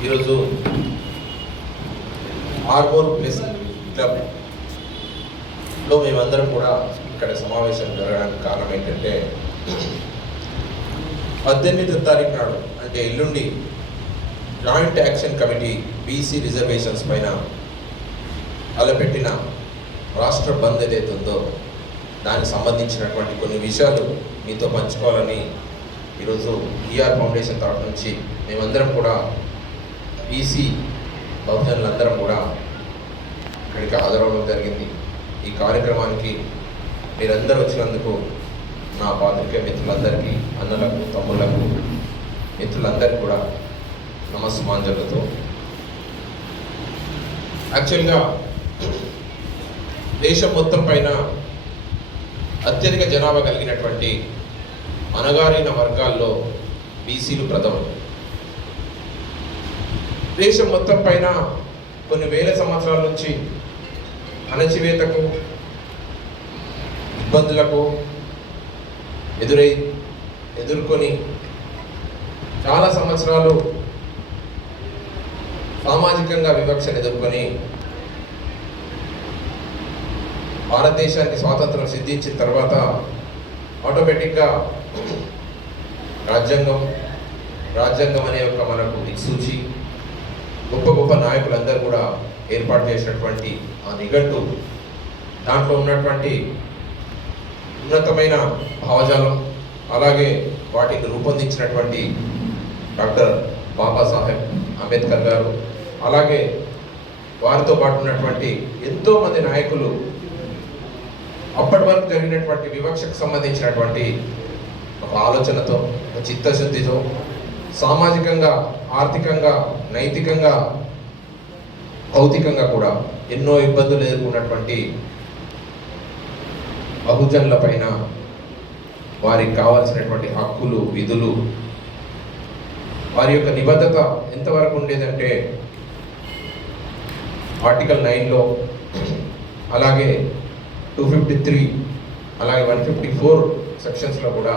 ఈరోజు armour place క్లబ్లో మేమందరం కూడా ఇక్కడ సమావేశం జరగడానికి కారణం ఏంటంటే పద్దెనిమిదో తారీఖు నాడు అంటే ఎల్లుండి joint action committee BC reservations పైన తలపెట్టిన రాష్ట్ర బంద్ ఏదైతే ఉందో దానికి సంబంధించినటువంటి కొన్ని విషయాలు మీతో పంచుకోవాలని ఈరోజు ఈఆర్ ఫౌండేషన్ తరఫు నుంచి మేమందరం కూడా బీసీ బహుజనులందరం కూడా ఇక్కడికి హాజరవడం జరిగింది. ఈ కార్యక్రమానికి మీరందరూ వచ్చినందుకు నా పాత్రికే మిత్రులందరికీ అన్నలకు తమ్ముళ్ళకు మిత్రులందరికీ కూడా నమస్మాంజలతో యాక్చువల్గా దేశం మొత్తం పైన అత్యధిక జనాభా కలిగినటువంటి అనగారిన వర్గాల్లో బీసీలు ప్రథమం. దేశం మొత్తం పైన కొన్ని వేల సంవత్సరాల నుంచి అణచివేతకు ఇబ్బందులకు ఎదురై ఎదుర్కొని చాలా సంవత్సరాలు సామాజికంగా వివక్షను ఎదుర్కొని భారతదేశానికి స్వాతంత్రం సిద్ధించిన తర్వాత ఆటోమేటిక్గా రాజ్యాంగం రాజ్యాంగం అనే ఒక మనకు దిక్సూచి గొప్ప గొప్ప నాయకులందరూ కూడా ఏర్పాటు చేసినటువంటి ఆ నిఘంటు దాంట్లో ఉన్నటువంటి ఉన్నతమైన భావజాలం అలాగే వాటిని రూపొందించినటువంటి డాక్టర్ బాబాసాహెబ్ అంబేద్కర్ గారు అలాగే వారితో పాటు ఉన్నటువంటి ఎంతోమంది నాయకులు అప్పటి వరకు జరిగినటువంటి వివక్షకు సంబంధించినటువంటి ఒక ఆలోచనతో ఒక చిత్తశుద్ధితో సామాజికంగా ఆర్థికంగా నైతికంగా భౌతికంగా కూడా ఎన్నో ఇబ్బందులు ఎదుర్కొన్నటువంటి బహుజనుల పైన వారికి కావాల్సినటువంటి హక్కులు విధులు వారి యొక్క నిబద్ధత ఎంతవరకు ఉండేదంటే ఆర్టికల్ నైన్లో అలాగే టూ ఫిఫ్టీ త్రీ అలాగే వన్ ఫిఫ్టీ ఫోర్ సెక్షన్స్లో కూడా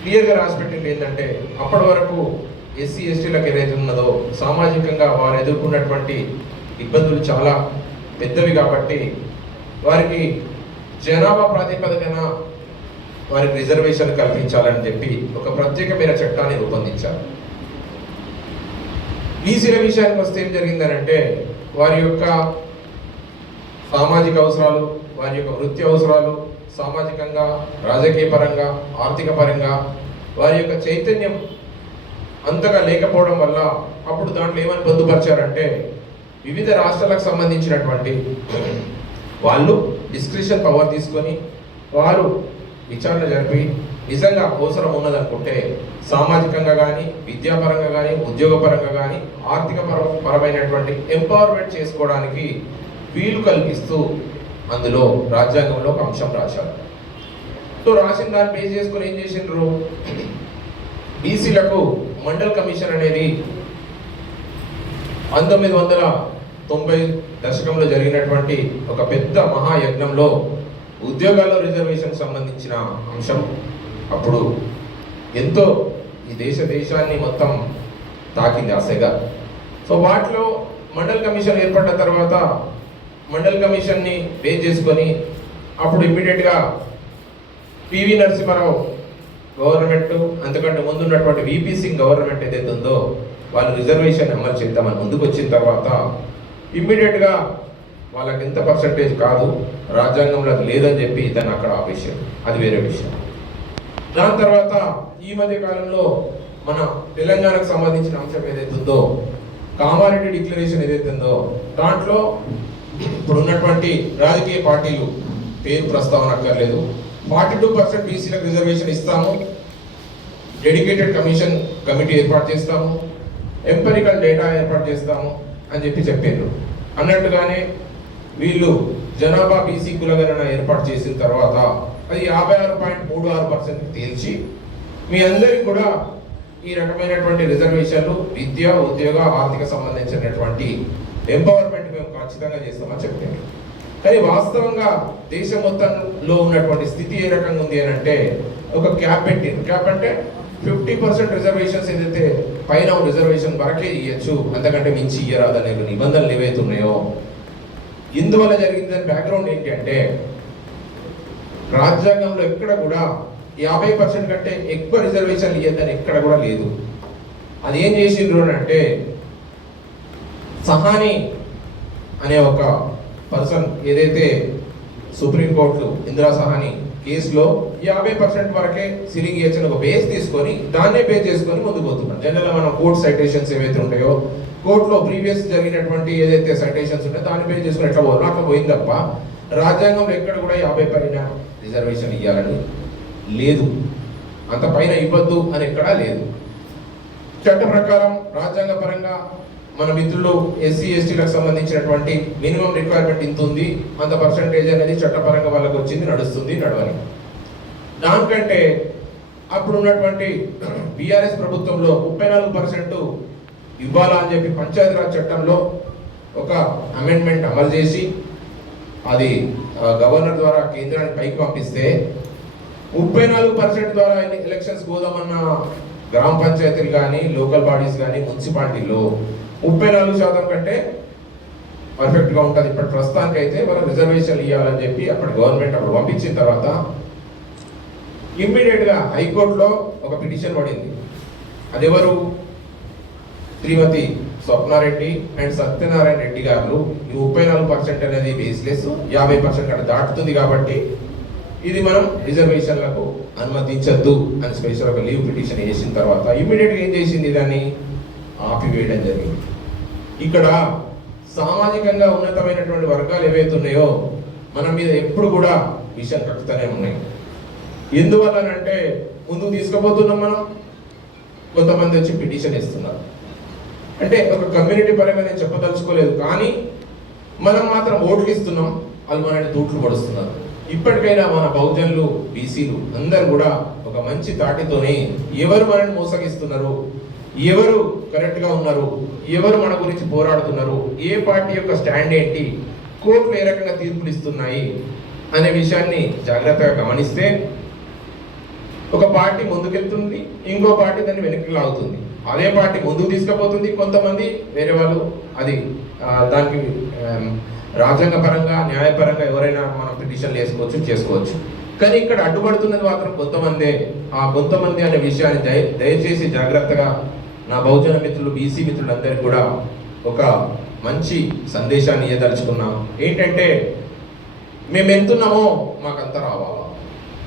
క్లియర్గా రాసిపెట్టింది ఏంటంటే అప్పటి వరకు ఎస్సీ ఎస్టీలకు ఏదైతే ఉన్నదో సామాజికంగా వారు ఎదుర్కొన్నటువంటి ఇబ్బందులు చాలా పెద్దవి కాబట్టి వారికి జనాభా ప్రాతిపదికన వారికి రిజర్వేషన్ కల్పించాలని చెప్పి ఒక ప్రత్యేకమైన చట్టాన్ని రూపొందించారు. బీసీల విషయానికి వస్తే ఏం జరిగిందనంటే వారి యొక్క సామాజిక అవసరాలు వారి యొక్క వృత్తి అవసరాలు సామాజికంగా రాజకీయ పరంగా ఆర్థిక పరంగా వారి యొక్క చైతన్యం అంతగా లేకపోవడం వల్ల అప్పుడు దాంట్లో ఏమని పొందుపరిచారంటే వివిధ రాష్ట్రాలకు సంబంధించినటువంటి వాళ్ళు డిస్క్రిప్షన్ పవర్ తీసుకొని వారు విచారణ జరిపి నిజంగా అవసరం ఉన్నదనుకుంటే సామాజికంగా కానీ విద్యాపరంగా కానీ ఉద్యోగపరంగా కానీ ఆర్థిక పర పరమైనటువంటి ఎంపవర్మెంట్ చేసుకోవడానికి వీలు కల్పిస్తూ అందులో రాజ్యాంగంలో ఒక అంశం రాశారు సో రాసిన దాన్ని బేస్ చేసుకుని ఏం చేసిండ్రు? బీసీలకు మండల్ కమిషన్ అనేది పంతొమ్మిది వందల తొంభై దశకంలో జరిగినటువంటి ఒక పెద్ద మహాయజ్ఞంలో ఉద్యోగాల్లో రిజర్వేషన్ సంబంధించిన అంశం. అప్పుడు ఎంతో ఈ దేశ దేశాన్ని మొత్తం తాకింది ఆశగా సో వాటిలో మండల్ కమిషన్ ఏర్పడిన తర్వాత మండల్ కమిషన్ని బేస్ చేసుకొని అప్పుడు ఇమ్మీడియట్గా పివి నరసింహారావు గవర్నమెంట్ అంతకంటే ముందు ఉన్నటువంటి విపి సింగ్ గవర్నమెంట్ ఏదైతే ఉందో వాళ్ళు రిజర్వేషన్ అమలు చేద్దామని ముందుకు వచ్చిన తర్వాత ఇమ్మీడియట్గా వాళ్ళకి ఎంత పర్సంటేజ్ కాదు రాజ్యాంగంలో అది లేదని చెప్పి దాన్ని అక్కడ ఆపేశారు. అది వేరే విషయం. దాని తర్వాత ఈ మధ్య కాలంలో మన తెలంగాణకు సంబంధించిన అంశం ఏదైతే ఉందో కామారెడ్డి డిక్లరేషన్ ఏదైతే ఉందో దాంట్లో ఇప్పుడు ఉన్నటువంటి రాజకీయ పార్టీలు పేరు ప్రస్తావన అక్కర్లేదు. ఫార్టీ టూ పర్సెంట్ బీసీలకు రిజర్వేషన్ ఇస్తాము. డెడికేటెడ్ కమిషన్ కమిటీ ఏర్పాటు చేస్తాము. ఎంపరికల్ డేటా ఏర్పాటు చేస్తాము అని చెప్పి చెప్పారు. అన్నట్టుగానే వీళ్ళు జనాభా బీసీ కులగణన ఏర్పాటు చేసిన తర్వాత అది యాభై ఆరు పాయింట్ మూడు ఆరు పర్సెంట్ తేల్చి మీ అందరికీ కూడా ఈ రకమైనటువంటి రిజర్వేషన్లు విద్య ఉద్యోగ ఆర్థిక సంబంధించినటువంటి ఎంపవర్మెంట్ ఖచ్చితంగా చేస్తామని చెప్పారు కానీ వాస్తవంగా దేశం మొత్తంలో ఉన్నటువంటి స్థితి ఏ రకంగా ఉంది అని అంటే ఒక క్యాప్ పెట్టింది క్యాప్ అంటే ఫిఫ్టీ పర్సెంట్ రిజర్వేషన్స్ ఏదైతే పైన రిజర్వేషన్ వరకే ఇవ్వచ్చు అంతకంటే మించి ఇయ్యరాదనే నిబంధనలు ఏవైతే ఉన్నాయో. ఇందువల్ల జరిగిందని బ్యాక్గ్రౌండ్ ఏంటి అంటే రాజ్యాంగంలో ఎక్కడ కూడా యాభై పర్సెంట్ కంటే ఎక్కువ రిజర్వేషన్ ఇవ్వద్దని ఎక్కడ కూడా లేదు. అది ఏం చేసిండ్రు అంటే సహాని అనే ఒక పర్సన్ ఏదైతే సుప్రీంకోర్టు ఇందిరా సహాని కేసులో యాభై పర్సెంట్ వరకే సిలింగ్ ఇచ్చిన ఒక బేస్ తీసుకొని దాన్నే బేస్ చేసుకొని ముందుకు పోతున్నాం జనరల్గా మనం కోర్ట్ సైటేషన్స్ ఏవైతే ఉంటాయో కోర్టులో ప్రీవియస్ జరిగినటువంటి ఏదైతే సైటేషన్స్ ఉంటాయో దాన్ని బేస్ చేసుకుని ఎట్లా పోదు అట్లా పోయింది తప్ప రాజ్యాంగంలో ఎక్కడ కూడా యాభై పైన రిజర్వేషన్ ఇవ్వాలని లేదు. అంత పైన ఇవ్వద్దు అని ఎక్కడా లేదు. చట్ట ప్రకారం రాజ్యాంగ పరంగా మన మిత్రులు ఎస్సీ ఎస్టీలకు సంబంధించినటువంటి మినిమం రిక్వైర్మెంట్ ఇంత ఉంది అంత పర్సంటేజ్ అనేది చట్టపరంగా వాళ్ళకి వచ్చింది నడుస్తుంది నడవని. దానికంటే అప్పుడు ఉన్నటువంటి బీఆర్ఎస్ ప్రభుత్వంలో ముప్పై నాలుగు పర్సెంట్ ఇవ్వాలా అని చెప్పి పంచాయతీరాజ్ చట్టంలో ఒక అమెండ్మెంట్ అమలు చేసి అది గవర్నర్ ద్వారా కేంద్రానికి పైకి పంపిస్తే ముప్పై నాలుగు పర్సెంట్ ద్వారా ఎలక్షన్స్ పోదామన్న గ్రామ పంచాయతీలు కానీ లోకల్ బాడీస్ కానీ మున్సిపాలిటీలో ముప్పై నాలుగు శాతం కంటే పర్ఫెక్ట్గా ఉంటుంది. ఇప్పుడు ప్రస్తుతానికి అయితే మనం రిజర్వేషన్ ఇవ్వాలని చెప్పి అప్పుడు గవర్నమెంట్ అప్పుడు పంపించిన తర్వాత ఇమ్మీడియట్గా హైకోర్టులో ఒక పిటిషన్ పడింది. అది ఎవరు శ్రీమతి స్వప్నారెడ్డి అండ్ సత్యనారాయణ రెడ్డి గారు. ఈ ముప్పై నాలుగు పర్సెంట్ అనేది బేస్లెస్ యాభై పర్సెంట్ అంటే దాటుతుంది కాబట్టి ఇది మనం రిజర్వేషన్లకు అనుమతించద్దు అని స్పెషల్ ఒక లీవ్ పిటిషన్ వేసిన తర్వాత ఇమ్మీడియట్గా ఏం చేసింది దాన్ని? ఆపివేయడం జరిగింది. ఇక్కడ సామాజికంగా ఉన్నతమైనటువంటి వర్గాలు ఏవైతే ఉన్నాయో మన మీద ఎప్పుడు కూడా విషయం కక్కుతూనే ఉన్నాయి. ఎందువల్లనంటే ముందు తీసుకుపోతున్నాం మనం. కొంతమంది వచ్చి పిటిషన్ ఇస్తున్నారు అంటే ఒక కమ్యూనిటీ పరంగా నేను చెప్పదలుచుకోలేదు కానీ మనం మాత్రం ఓట్లు ఇస్తున్నాం వాళ్ళు మనల్ని తూట్లు పడుస్తున్నారు. ఇప్పటికైనా మన బహుజనులు బీసీలు అందరు కూడా ఒక మంచి తాటితోనే ఎవరు మనల్ని మోసగిస్తున్నారు ఎవరు కరెక్ట్గా ఉన్నారు ఎవరు మన గురించి పోరాడుతున్నారు ఏ పార్టీ యొక్క స్టాండ్ ఏంటి కోర్టులు ఏ రకంగా తీర్పులు ఇస్తున్నాయి అనే విషయాన్ని జాగ్రత్తగా గమనిస్తే ఒక పార్టీ ముందుకెళ్తుంది ఇంకో పార్టీ దాన్ని వెనక్కి లాగుతుంది. అదే పార్టీ ముందుకు తీసుకుపోతుంది కొంతమంది వేరే వాళ్ళు అది దానికి Um, రాజ్యాంగపరంగా రాజ్యాంగ పరంగా న్యాయపరంగా ఎవరైనా మనం పిటిషన్లు వేసుకోవచ్చు చేసుకోవచ్చు. కానీ ఇక్కడ అడ్డుపడుతున్నది మాత్రం కొంతమందే. ఆ కొంతమంది అనే విషయాన్ని దయ దయచేసి జాగ్రత్తగా నా బహుజన మిత్రులు బీసీ మిత్రులందరికీ కూడా ఒక మంచి సందేశాన్ని ఇవ్వదలుచుకున్నాం ఏంటంటే మేము ఎంతున్నామో మాకంతా రావాలా?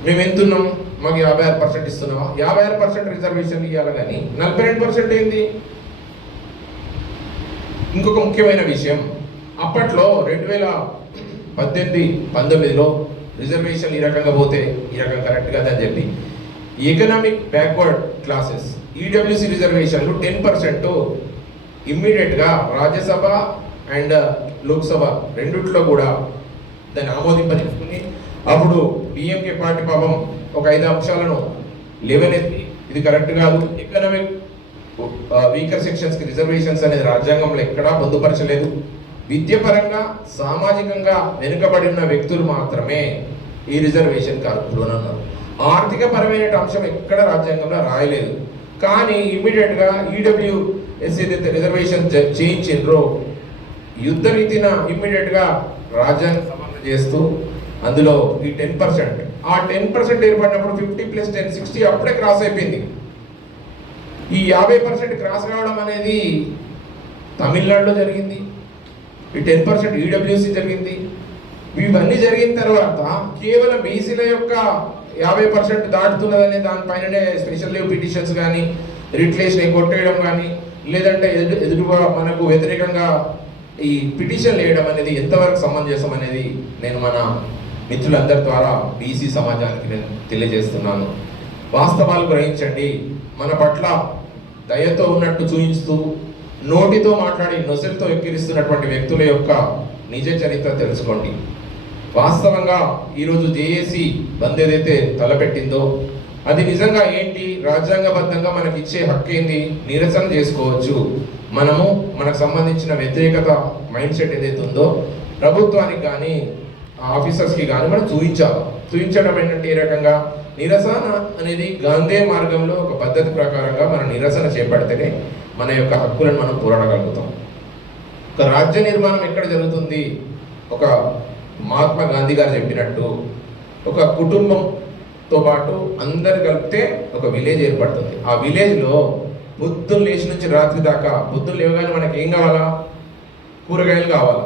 మేము ఎంతున్నాం మాకు యాభై ఆరు పర్సెంట్ ఇస్తున్నావా యాభై ఆరు పర్సెంట్ రిజర్వేషన్ ఇవ్వాలి కానీ నలభై రెండు పర్సెంట్ ఏంది? ఇంకొక ముఖ్యమైన విషయం అప్పట్లో రెండు వేల పద్దెనిమిది పంతొమ్మిదిలో రిజర్వేషన్ ఈ రకంగా పోతే ఈ రకం కరెక్ట్ కాదని చెప్పి. ఎకనామిక్ బ్యాక్వర్డ్ క్లాసెస్ ఈడబ్ల్యూసి రిజర్వేషన్లు టెన్ పర్సెంట్ ఇమ్మీడియట్గా రాజ్యసభ అండ్ లోక్సభ రెండిట్లో కూడా దాన్ని ఆమోదింపజేసుకుని అప్పుడు డిఎంకే పార్టీ పాపం ఒక ఐదు అంశాలను లేవనెత్తి ఇది కరెక్ట్ కాదు. ఎకనామిక్ వీకర్ సెక్షన్స్కి రిజర్వేషన్స్ అనేది రాజ్యాంగంలో ఎక్కడా పొందుపరచలేదు. విద్యపరంగా సామాజికంగా వెనుకబడిన వ్యక్తులు మాత్రమే ఈ రిజర్వేషన్ అర్హులు అన్నారు ఆర్థిక పరమైన అంశం ఎక్కడ రాజ్యాంగంలో రాయలేదు. కానీ ఇమ్మీడియట్గా ఈడబ్ల్యూ ఏదైతే రిజర్వేషన్ చేయించిండ్రో యుద్ధ రీతిన ఇమ్మీడియట్గా రాజ్యాంగ సవరణ చేస్తూ అందులో ఈ టెన్ పర్సెంట్. ఆ టెన్ పర్సెంట్ ఏర్పడినప్పుడు ఫిఫ్టీ ప్లస్ టెన్ సిక్స్టీ అప్పుడే క్రాస్ అయిపోయింది. ఈ యాభై పర్సెంట్ క్రాస్ కావడం అనేది తమిళనాడులో జరిగింది. ఈ టెన్ పర్సెంట్ ఈడబ్ల్యూసి జరిగింది. ఇవన్నీ జరిగిన తర్వాత కేవలం బీసీల యొక్క యాభై పర్సెంట్ దాటుతున్నదనే దానిపైననే స్పెషల్ లీవ్ పిటిషన్స్ కానీ రిట్లేషన్ కొట్టేయడం కానీ లేదంటే ఎదురు ఎదురుగా మనకు వ్యతిరేకంగా ఈ పిటిషన్ వేయడం అనేది ఎంతవరకు సమంజసం అనేది నేను మన మిత్రులందరి ద్వారా బీసీ సమాజానికి నేను తెలియజేస్తున్నాను. వాస్తవాలు గ్రహించండి. మన పట్ల దయతో ఉన్నట్టు చూపిస్తూ నోటితో మాట్లాడి నొసెలతో ఎక్కిరిస్తున్నటువంటి వ్యక్తుల యొక్క నిజ చరిత్ర తెలుసుకోండి. వాస్తవంగా ఈరోజు జేఏసీ బంద్ ఏదైతే తలపెట్టిందో అది నిజంగా ఏంటి? రాజ్యాంగబద్ధంగా మనకి ఇచ్చే హక్కు ఏంది నిరసన చేసుకోవచ్చు. మనము మనకు సంబంధించిన వ్యతిరేకత మైండ్ సెట్ ఏదైతే ఉందో ప్రభుత్వానికి కానీ ఆఫీసర్స్కి కానీ మనం చూపించాలి చూపించడం ఏంటంటే ఏ రకంగా నిరసన అనేది గాంధీ మార్గంలో ఒక పద్ధతి ప్రకారంగా మనం నిరసన చేపడితేనే మన యొక్క హక్కులను మనం పోరాడగలుగుతాం. ఒక రాజ్య నిర్మాణం ఎక్కడ జరుగుతుంది? ఒక మహాత్మా గాంధీ గారు చెప్పినట్టు ఒక కుటుంబంతో పాటు అందరు కలిపితే ఒక విలేజ్ ఏర్పడుతుంది. ఆ విలేజ్లో పొద్దున్న లేచి నుంచి రాత్రి దాకా పొద్దున్న లేవగానే మనకి ఏం కావాలా? కూరగాయలు కావాలా?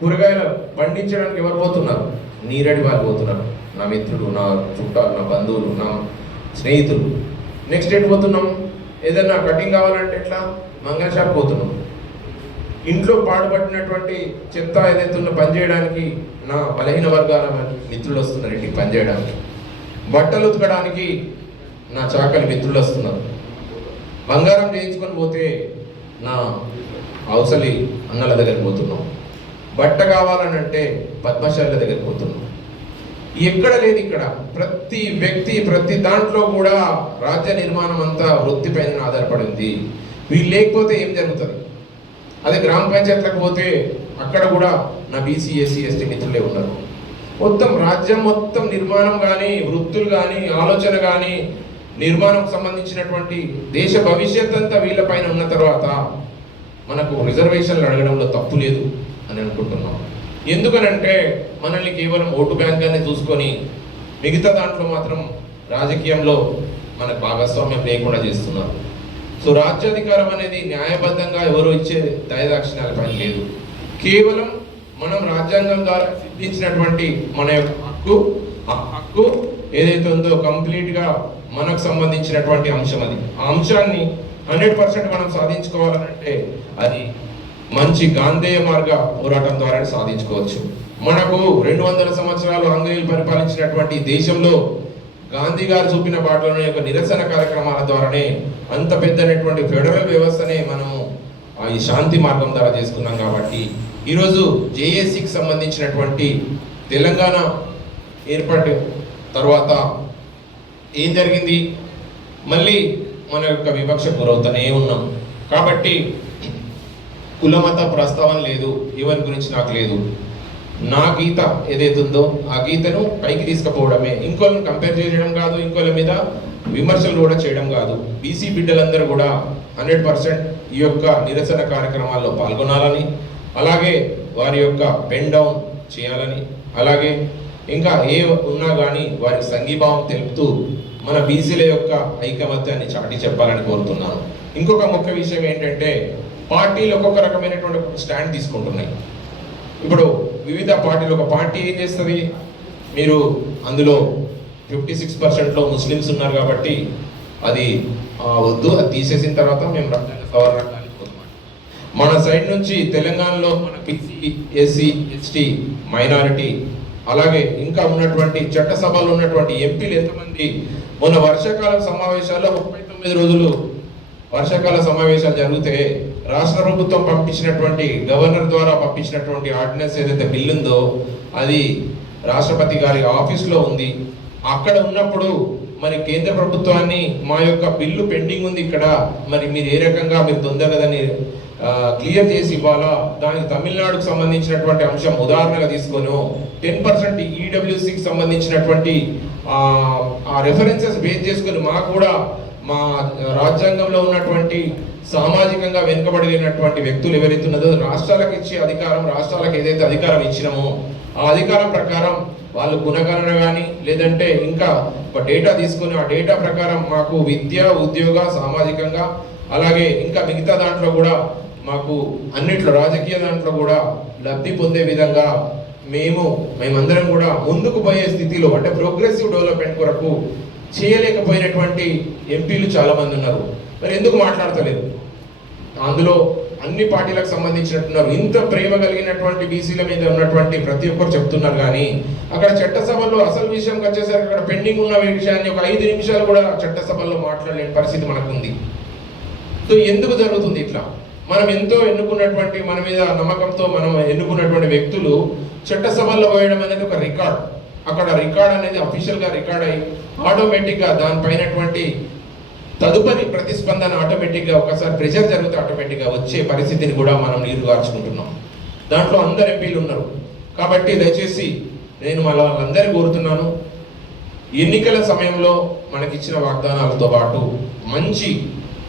కూరగాయలు పండించడానికి ఎవరు పోతున్నారు? నీరడి వాళ్ళు పోతున్నారు. నా మిత్రులు నా చుట్టాలు నా బంధువులు నా స్నేహితులు. నెక్స్ట్ ఎటు పోతున్నాం? ఏదైనా కటింగ్ కావాలంటే ఎట్లా? మంగళ షాప్ పోతున్నాం. ఇంట్లో పాడుపడినటువంటి చెత్త ఏదైతే ఉందో పనిచేయడానికి నా బలహీన వర్గాల మిత్రులు వస్తున్నారు ఇంటికి పనిచేయడానికి బట్టలు ఉతకడానికి నా చాకలి మిత్రులు వస్తున్నారు. బంగారం చేయించుకొని పోతే నా అవసలి అన్నల దగ్గరికి పోతున్నాం. బట్ట కావాలని అంటే పద్మశాల దగ్గరికి పోతున్నాం. ఎక్కడ లేదు ఇక్కడ. ప్రతి వ్యక్తి ప్రతి దాంట్లో కూడా రాజ్య నిర్మాణం అంతా వృత్తిపైన ఆధారపడింది వీళ్ళు లేకపోతే ఏం జరుగుతుంది? అదే గ్రామ పంచాయతీలకు పోతే అక్కడ కూడా నా బీసీ ఎస్సీ ఎస్టీ మిత్రులే ఉన్నారు మొత్తం రాజ్యం మొత్తం నిర్మాణం కానీ వృత్తులు కానీ ఆలోచన కానీ నిర్మాణం సంబంధించినటువంటి దేశ భవిష్యత్ అంతా వీళ్ళపైన ఉన్న తర్వాత మనకు రిజర్వేషన్లు అడగడంలో తప్పు లేదు. అని అనుకుంటున్నాం. ఎందుకనంటే మనల్ని కేవలం ఓటు బ్యాంక్ చూసుకొని మిగతా దాంట్లో మాత్రం రాజకీయంలో మనకు భాగస్వామ్యం లేకుండా చేస్తున్నారు. సో రాజ్యాధికారం అనేది న్యాయబద్ధంగా ఎవరు ఇచ్చే దయదాక్షిణాల పని లేదు. కేవలం మనం రాజ్యాంగం ద్వారా సిద్ధించినటువంటి మన యొక్క హక్కు ఆ హక్కు ఏదైతే ఉందో కంప్లీట్గా మనకు సంబంధించినటువంటి అంశం అది. ఆ అంశాన్ని హండ్రెడ్ పర్సెంట్ మనం సాధించుకోవాలంటే అది మంచి గాంధేయ మార్గ పోరాటం ద్వారా సాధించుకోవచ్చు. మనకు రెండు వందల సంవత్సరాలు ఆంగ్లేయులు పరిపాలించినటువంటి దేశంలో గాంధీ గారు చూపిన బాటలోని యొక్క నిరసన కార్యక్రమాల ద్వారానే అంత పెద్దనటువంటి ఫెడరల్ వ్యవస్థనే మనము ఆ ఈ శాంతి మార్గం ద్వారా చేసుకున్నాం కాబట్టి ఈరోజు జేఏసీకి సంబంధించినటువంటి తెలంగాణ ఏర్పాటు తర్వాత ఏం జరిగింది? మళ్ళీ మన యొక్క వివక్ష గురవుతూనే ఉన్నాం. కాబట్టి కులమత ప్రస్తావన లేదు ఎవరి గురించి నాకు లేదు. నా గీత ఏదైతే ఉందో ఆ గీతను పైకి తీసుకుపోవడమే. ఇంకోళ్ళని కంపేర్ చేయడం కాదు ఇంకోళ్ళ మీద విమర్శలు కూడా చేయడం కాదు. బీసీ బిడ్డలందరూ కూడా హండ్రెడ్ పర్సెంట్ ఈ యొక్క నిరసన కార్యక్రమాల్లో పాల్గొనాలని అలాగే వారి యొక్క పెన్ డౌన్ చేయాలని అలాగే ఇంకా ఏ ఉన్నా కానీ వారికి సంఘీభావం తెలుపుతూ మన బీసీల యొక్క ఐకమత్యాన్ని చాటి చెప్పాలని కోరుతున్నాను. ఇంకొక ముఖ్య విషయం ఏంటంటే పార్టీలు ఒక్కొక్క రకమైనటువంటి స్టాండ్ తీసుకుంటున్నాయి. ఇప్పుడు వివిధ పార్టీలు ఒక పార్టీ ఏం చేస్తుంది? మీరు అందులో ఫిఫ్టీ సిక్స్ పర్సెంట్లో ముస్లిమ్స్ ఉన్నారు కాబట్టి అది వద్దు అది తీసేసిన తర్వాత మేము రాజ్యాంగ సవరణకి మన సైడ్ నుంచి తెలంగాణలో మన పిసి ఎస్సీ ఎస్టీ మైనారిటీ అలాగే ఇంకా ఉన్నటువంటి చట్టసభలో ఉన్నటువంటి ఎంపీలు ఎంతమంది మొన్న వర్షాకాల సమావేశాల్లో ముప్పై తొమ్మిది రోజులు వర్షాకాల సమావేశాలు జరిగితే రాష్ట్ర ప్రభుత్వం పంపించినటువంటి గవర్నర్ ద్వారా పంపించినటువంటి ఆర్డినెన్స్ ఏదైతే బిల్ ఉందో అది రాష్ట్రపతి గారి ఆఫీస్లో ఉంది. అక్కడ ఉన్నప్పుడు మరి కేంద్ర ప్రభుత్వాన్ని మా యొక్క బిల్లు పెండింగ్ ఉంది ఇక్కడ. మరి మీరు ఏ రకంగా మీరు తొందరగదని క్లియర్ చేసి ఇవ్వాలా? దానికి తమిళనాడుకు సంబంధించినటువంటి అంశం ఉదాహరణగా తీసుకొని. టెన్ పర్సెంట్ ఈడబ్ల్యూసికి సంబంధించినటువంటి ఆ, ఆ రెఫరెన్సెస్ బేస్ చేసుకొని మాకు కూడా మా రాజ్యాంగంలో ఉన్నటువంటి సామాజికంగా వెనుకబడినటువంటి వ్యక్తులు ఎవరైతే ఉన్నదో రాష్ట్రాలకు ఇచ్చే అధికారం రాష్ట్రాలకు ఏదైతే అధికారం ఇచ్చినామో ఆ అధికారం ప్రకారం వాళ్ళు గుణగణన కానీ లేదంటే ఇంకా ఒక డేటా తీసుకుని ఆ డేటా ప్రకారం మాకు విద్య ఉద్యోగ సామాజికంగా అలాగే ఇంకా మిగతా దాంట్లో కూడా మాకు అన్నిట్లో రాజకీయ దాంట్లో కూడా లబ్ధి పొందే విధంగా మేము మేమందరం కూడా ముందుకు పోయే స్థితిలో అంటే ప్రోగ్రెసివ్ డెవలప్మెంట్ కొరకు చేయలేకపోయినటువంటి ఎంపీలు చాలామంది ఉన్నారు. మరి ఎందుకు మాట్లాడతలేదు? అందులో అన్ని పార్టీలకు సంబంధించినట్టున్నారు. ఇంత ప్రేమ కలిగినటువంటి బీసీల మీద ఉన్నటువంటి ప్రతి ఒక్కరు చెప్తున్నారు కానీ అక్కడ చట్టసభలో అసలు విషయంకి వచ్చేసరికి అక్కడ పెండింగ్ ఉన్న విషయాన్ని ఒక ఐదు నిమిషాలు కూడా చట్టసభలో మాట్లాడలేని పరిస్థితి మనకుంది. సో ఎందుకు జరుగుతుంది ఇట్లా? మనం ఎంతో ఎన్నుకున్నటువంటి మన మీద నమ్మకంతో మనం ఎన్నుకున్నటువంటి వ్యక్తులు చట్టసభల్లో పోయడం అనేది ఒక రికార్డ్. అక్కడ రికార్డ్ అనేది అఫీషియల్గా రికార్డ్ అయ్యి ఆటోమేటిక్గా దానిపైనటువంటి తదుపరి ప్రతిస్పందన ఆటోమేటిక్గా ఒకసారి ప్రెషర్ జరిగితే ఆటోమేటిక్గా వచ్చే పరిస్థితిని కూడా మనం నీరుగార్చుకుంటున్నాం దాంట్లో అందరు ఎంపీలు ఉన్నారు. కాబట్టి దయచేసి నేను మళ్ళీ వాళ్ళందరికీ కోరుతున్నాను. ఎన్నికల సమయంలో మనకిచ్చిన వాగ్దానాలతో పాటు మంచి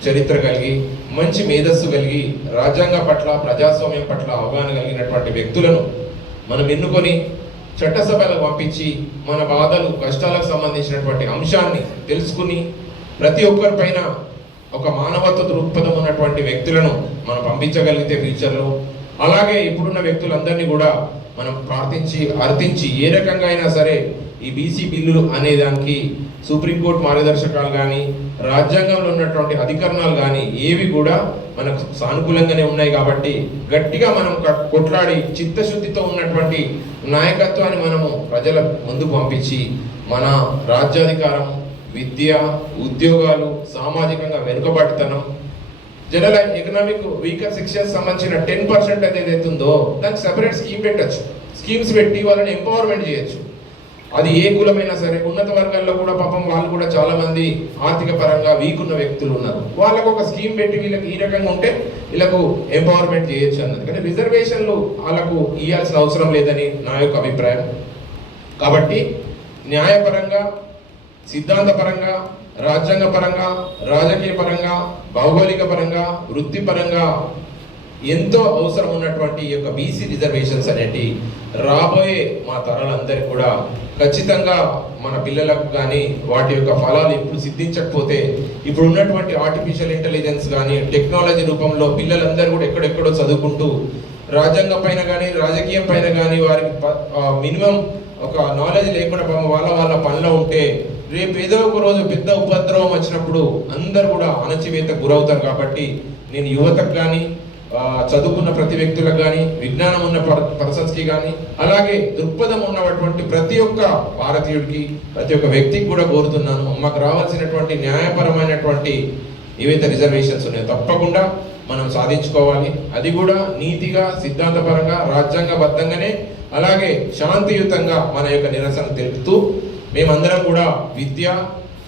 చరిత్ర కలిగి మంచి మేధస్సు కలిగి రాజ్యాంగం పట్ల ప్రజాస్వామ్యం పట్ల అవగాహన కలిగినటువంటి వ్యక్తులను మనం ఎన్నుకొని చట్టసభలకు పంపించి మన బాధలు కష్టాలకు సంబంధించినటువంటి అంశాన్ని తెలుసుకుని ప్రతి ఒక్కరిపైన ఒక మానవత్వ దృక్పథం ఉన్నటువంటి వ్యక్తులను మనం పంపించగలిగితే ఫ్యూచర్లో. అలాగే ఇప్పుడున్న వ్యక్తులందరినీ కూడా మనం ప్రార్థించి అర్థించి ఏ రకంగా అయినా సరే ఈ బీసీ బిల్లులు అనే దానికి సుప్రీంకోర్టు మార్గదర్శకాలు కానీ రాజ్యాంగంలో ఉన్నటువంటి అధికరణాలు కానీ ఏవి కూడా మనకు సానుకూలంగానే ఉన్నాయి కాబట్టి గట్టిగా మనం కొట్లాడి చిత్తశుద్ధితో ఉన్నటువంటి నాయకత్వాన్ని మనము ప్రజల ముందు పంపించి మన రాజ్యాధికారం విద్య ఉద్యోగాలు సామాజికంగా వెనుకబడితనం జనరల్ ఎకనామిక్ వీకర్ సెక్షన్స్ సంబంధించిన టెన్ పర్సెంట్ అయితే ఏదైతే ఉందో దానికి సెపరేట్ స్కీమ్ పెట్టచ్చు. స్కీమ్స్ పెట్టి వాళ్ళని ఎంపవర్మెంట్ చేయొచ్చు. అది ఏ కులమైనా సరే ఉన్నత వర్గాల్లో కూడా పాపం వాళ్ళు కూడా చాలా మంది ఆర్థిక పరంగా వీక్ ఉన్న వ్యక్తులు ఉన్నారు. వాళ్ళకు ఒక స్కీమ్ పెట్టి వీళ్ళకి ఈ రకంగా ఉంటే వీళ్ళకు ఎంపవర్మెంట్ చేయొచ్చు అన్నది. కానీ రిజర్వేషన్లు వాళ్ళకు ఇవ్వాల్సిన అవసరం లేదని నా యొక్క అభిప్రాయం. కాబట్టి న్యాయపరంగా సిద్ధాంతపరంగా రాజ్యాంగ పరంగా రాజకీయ పరంగా భౌగోళిక పరంగా వృత్తిపరంగా ఎంతో అవసరం ఉన్నటువంటి ఈ యొక్క బీసీ రిజర్వేషన్స్ అనేటి రాబోయే మా తరాలందరికీ కూడా ఖచ్చితంగా మన పిల్లలకు కానీ వాటి యొక్క ఫలాలు ఇప్పుడు సిద్ధించకపోతే ఇప్పుడు ఉన్నటువంటి ఆర్టిఫిషియల్ ఇంటెలిజెన్స్ కానీ టెక్నాలజీ రూపంలో పిల్లలందరూ కూడా ఎక్కడెక్కడో చదువుకుంటూ రాజ్యాంగం పైన కానీ రాజకీయం పైన కానీ వారికి మినిమం ఒక నాలెడ్జ్ లేకుండా వాళ్ళ వాళ్ళ పనిలో ఉంటే రేపు ఏదో ఒక రోజు పెద్ద ఉపద్రవం వచ్చినప్పుడు అందరు కూడా అణచివేత గురవుతారు కాబట్టి నేను యువతకు కానీ చదువుకున్న ప్రతి వ్యక్తులకు కానీ విజ్ఞానం ఉన్న పర్సన్స్కి కానీ అలాగే దృక్పథం ఉన్నటువంటి ప్రతి ఒక్క భారతీయుడికి ప్రతి ఒక్క వ్యక్తికి కూడా కోరుతున్నాను. మాకు రావాల్సినటువంటి న్యాయపరమైనటువంటి ఏవైతే రిజర్వేషన్స్ ఉన్నాయో తప్పకుండా మనం సాధించుకోవాలి. అది కూడా నీతిగా సిద్ధాంతపరంగా రాజ్యాంగబద్ధంగానే అలాగే శాంతియుతంగా మన యొక్క నిరసన తెలుపుతూ మేమందరం కూడా విద్య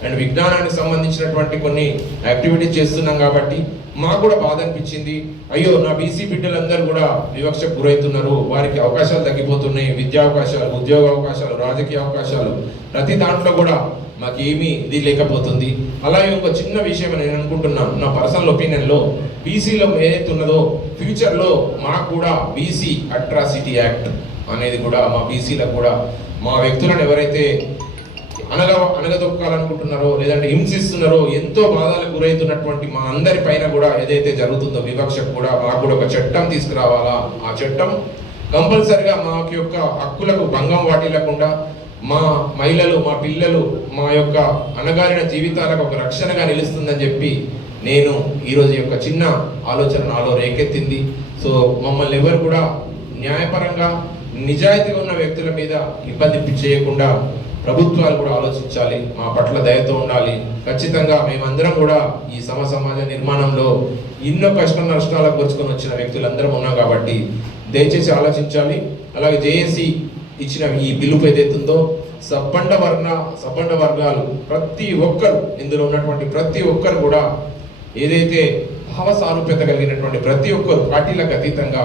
అండ్ విజ్ఞానానికి సంబంధించినటువంటి కొన్ని యాక్టివిటీస్ చేస్తున్నాం కాబట్టి మాకు కూడా బాధ అనిపించింది. అయ్యో నా బీసీ బిడ్డలందరూ కూడా వివక్షకు గురవుతున్నారు. వారికి అవకాశాలు తగ్గిపోతున్నాయి. విద్యా అవకాశాలు ఉద్యోగ అవకాశాలు రాజకీయ అవకాశాలు. ప్రతి దాంట్లో కూడా మాకేమీ ఇది లేకపోతుంది. అలాగే ఒక చిన్న విషయం నేను అనుకుంటున్నాను నా పర్సనల్ ఒపీనియన్లో బీసీలో ఏదైతే ఉన్నదో ఫ్యూచర్లో మాకు కూడా బీసీ అట్రాసిటీ యాక్ట్ అనేది కూడా మా బీసీలకు కూడా మా వ్యక్తులను ఎవరైతే అనగ అనగదొక్కాలనుకుంటున్నారో లేదంటే హింసిస్తున్నారో ఎంతో బాధలకు గురవుతున్నటువంటి మా అందరి పైన కూడా ఏదైతే జరుగుతుందో వివక్షకు కూడా మాకు కూడా ఒక చట్టం తీసుకురావాలా? ఆ చట్టం కంపల్సరిగా మా యొక్క హక్కులకు భంగం వాటిల్లకుండా మా మహిళలు మా పిల్లలు మా యొక్క అణగారిన జీవితాలకు ఒక రక్షణగా నిలుస్తుందని చెప్పి నేను ఈరోజు యొక్క చిన్న ఆలోచన నాలో రేకెత్తింది. సో మమ్మల్ని ఎవరు కూడా న్యాయపరంగా నిజాయితీగా ఉన్న వ్యక్తుల మీద ఇబ్బంది చేయకుండా ప్రభుత్వాలు కూడా ఆలోచించాలి మా పట్ల దయతో ఉండాలి. ఖచ్చితంగా మేమందరం కూడా ఈ సమ సమాజ నిర్మాణంలో ఎన్నో కష్ట నష్టాలకు వచ్చుకొని వచ్చిన వ్యక్తులందరం ఉన్నాం కాబట్టి దయచేసి ఆలోచించాలి. అలాగే జేఏసీ ఇచ్చిన ఈ పిలుపు ఏదైతుందో సబ్బండ వర్ణ సబ్బండ వర్గాలు ప్రతి ఒక్కరు ఇందులో ఉన్నటువంటి ప్రతి ఒక్కరు కూడా ఏదైతే భావ సారూప్యత కలిగినటువంటి ప్రతి ఒక్కరు పార్టీలకు అతీతంగా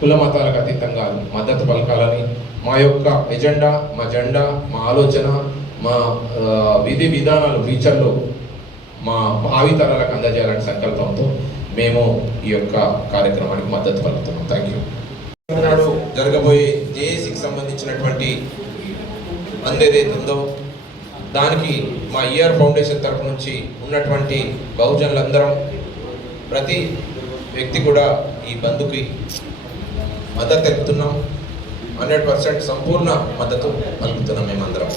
కుల మతాలకు అతీతంగా మద్దతు పలకాలని మా యొక్క ఎజెండా మా జెండా మా ఆలోచన మా విధి విధానాలు ఫ్యూచర్లో మా భావితరాలకు అందజేయాలని అందజేయాలనే సంకల్పంతో మేము ఈ యొక్క కార్యక్రమానికి మద్దతు పలుకుతున్నాం. థ్యాంక్ యూ నాడు జరగబోయే జేఏసీకి సంబంధించినటువంటి అందేదైతే ఉందో దానికి మా ఇయర్ ఫౌండేషన్ తరపు నుంచి ఉన్నటువంటి బహుజనులందరం ప్రతి వ్యక్తి కూడా ఈ బంధుకి మద్దతు తెలుపుతున్నాం. హండ్రెడ్ పర్సెంట్ సంపూర్ణ మద్దతు పలుకుతున్నాం మేమందరం.